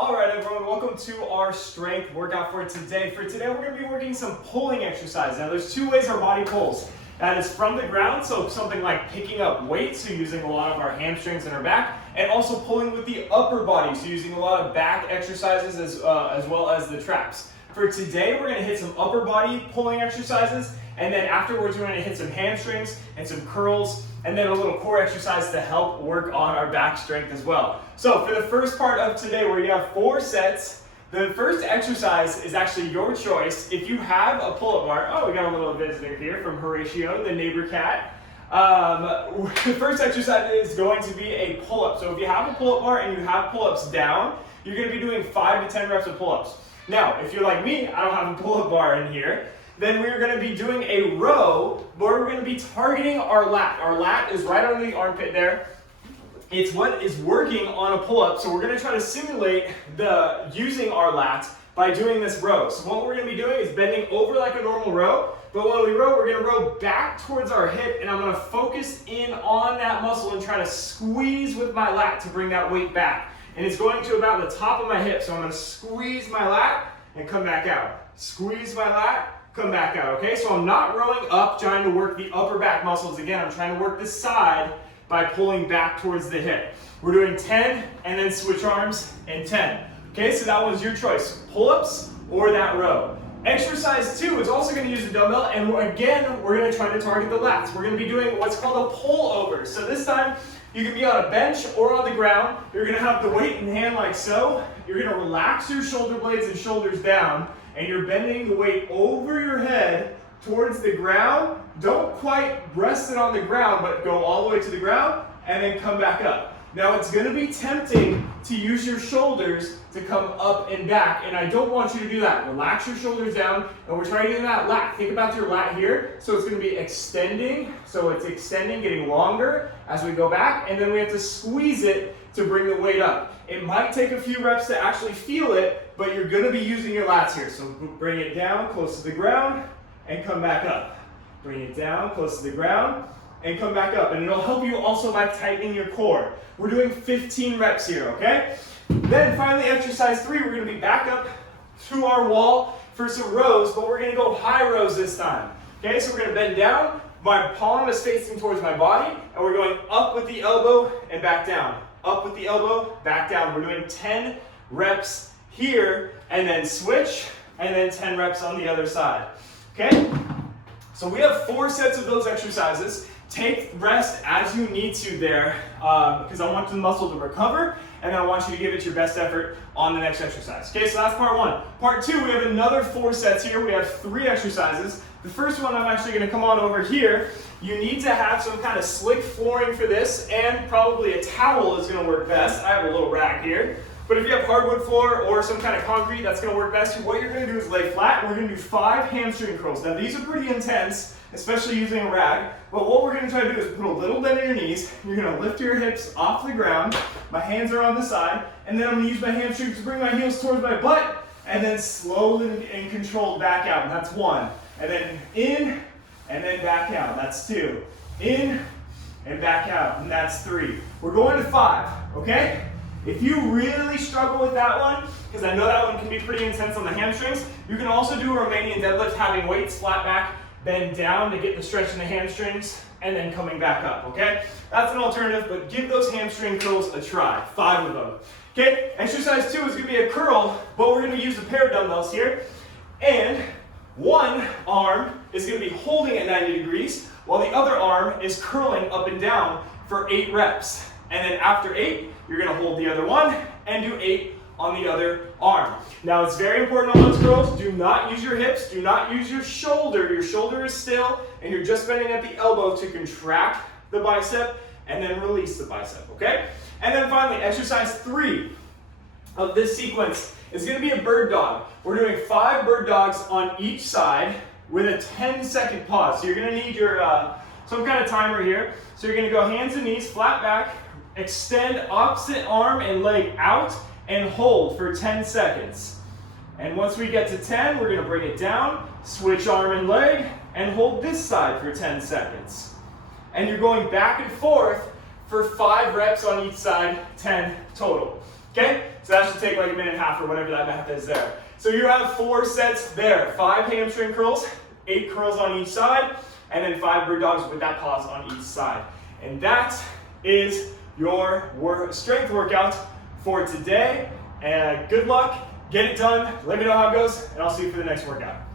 All right, everyone, welcome to our strength workout for today. For today, we're going to be working some pulling exercise. Now, there's two ways our body pulls. That is from the ground, so something like picking up weights, so using a lot of our hamstrings and our back, and also pulling with the upper body, so using a lot of back exercises as well as the traps. For today, we're going to hit some upper body pulling exercises, and then afterwards, we're going to hit some hamstrings and some curls, and then a little core exercise to help work on our back strength as well. So for the first part of today, where you have 4 sets, the first exercise is actually your choice. If you have a pull-up bar, oh, we got a little visitor here from Horatio, the neighbor cat. The first exercise is going to be a pull-up. So if you have a pull-up bar and you have pull-ups down, you're going to be doing 5 to 10 reps of pull-ups. Now, if you're like me, I don't have a pull-up bar in here, then we're going to be doing a row where we're going to be targeting our lat. Our lat is right under the armpit there. It's what is working on a pull-up, so we're going to try to simulate using our lat by doing this row. So what we're going to be doing is bending over like a normal row, but when we row, we're going to row back towards our hip, and I'm going to focus in on that muscle and try to squeeze with my lat to bring that weight back. And it's going to about the top of my hip, so I'm going to squeeze my lat and come back out. Squeeze my lat, come back out, okay? So I'm not rowing up, trying to work the upper back muscles again. I'm trying to work the side by pulling back towards the hip. We're doing 10 and then switch arms and 10. Okay, so that was your choice, pull-ups or that row. Exercise 2 is also going to use a dumbbell, and again, we're going to try to target the lats. We're going to be doing what's called a pull over. So this time, you can be on a bench or on the ground. You're going to have the weight in hand like so. You're going to relax your shoulder blades and shoulders down, and you're bending the weight over your head towards the ground. Don't quite rest it on the ground, but go all the way to the ground and then come back up. Now it's going to be tempting to use your shoulders to come up and back, and I don't want you to do that. Relax your shoulders down, and we're trying to do that lat. Think about your lat here. So it's going to be extending, so it's extending, getting longer as we go back, and then we have to squeeze it to bring the weight up. It might take a few reps to actually feel it, but you're going to be using your lats here. So bring it down close to the ground and come back up. Bring it down close to the ground and come back up. And it'll help you also by tightening your core. We're doing 15 reps here, okay? Then finally, exercise 3, we're going to be back up to our wall for some rows, but we're going to go high rows this time. Okay, so we're going to bend down. My palm is facing towards my body, and we're going up with the elbow and back down. Up with the elbow, back down. We're doing 10 reps here, and then switch, and then 10 reps on the other side. Okay? So we have 4 sets of those exercises. Take rest as you need to there, because I want the muscle to recover, and then I want you to give it your best effort on the next exercise. Okay, so that's part 1. Part 2, we have another 4 sets here. We have 3 exercises. The first one, I'm actually going to come on over here. You need to have some kind of slick flooring for this, and probably a towel is going to work best. I have a little rag here. But if you have hardwood floor or some kind of concrete, that's going to work best. What you're going to do is lay flat, and we're going to do 5 hamstring curls. Now these are pretty intense, especially using a rag, but what we're going to try to do is put a little bend in your knees. You're going to lift your hips off the ground. My hands are on the side, and then I'm going to use my hamstrings to bring my heels towards my butt, and then slowly and controlled back out, and that's 1. And then in, and then back out, that's 2. In, and back out, and that's 3. We're going to 5, okay? If you really struggle with that one, because I know that one can be pretty intense on the hamstrings, you can also do a Romanian deadlift, having weights flat back, bend down to get the stretch in the hamstrings, and then coming back up, okay? That's an alternative, but give those hamstring curls a try, 5 of them. Okay, exercise 2 is gonna be a curl, but we're gonna use a pair of dumbbells here, and one arm is gonna be holding at 90 degrees, while the other arm is curling up and down for 8 reps. And then after 8, you're going to hold the other one and do 8 on the other arm. Now it's very important on those curls, do not use your hips, do not use your shoulder. Your shoulder is still, and you're just bending at the elbow to contract the bicep and then release the bicep, okay? And then finally, exercise 3 of this sequence is going to be a bird dog. We're doing 5 bird dogs on each side with a 10-second pause. So you're going to need your some kind of timer here. So you're going to go hands and knees, flat back, extend opposite arm and leg out, and hold for 10 seconds. And once we get to 10, we're going to bring it down, switch arm and leg, and hold this side for 10 seconds. And you're going back and forth for 5 reps on each side, 10 total. Okay, so that should take like a minute and a half or whatever that math is there. So you have 4 sets there, 5 hamstring curls, 8 curls on each side, and then 5 bird dogs with that pause on each side. And that is your strength workout for today. And good luck, get it done, let me know how it goes, and I'll see you for the next workout.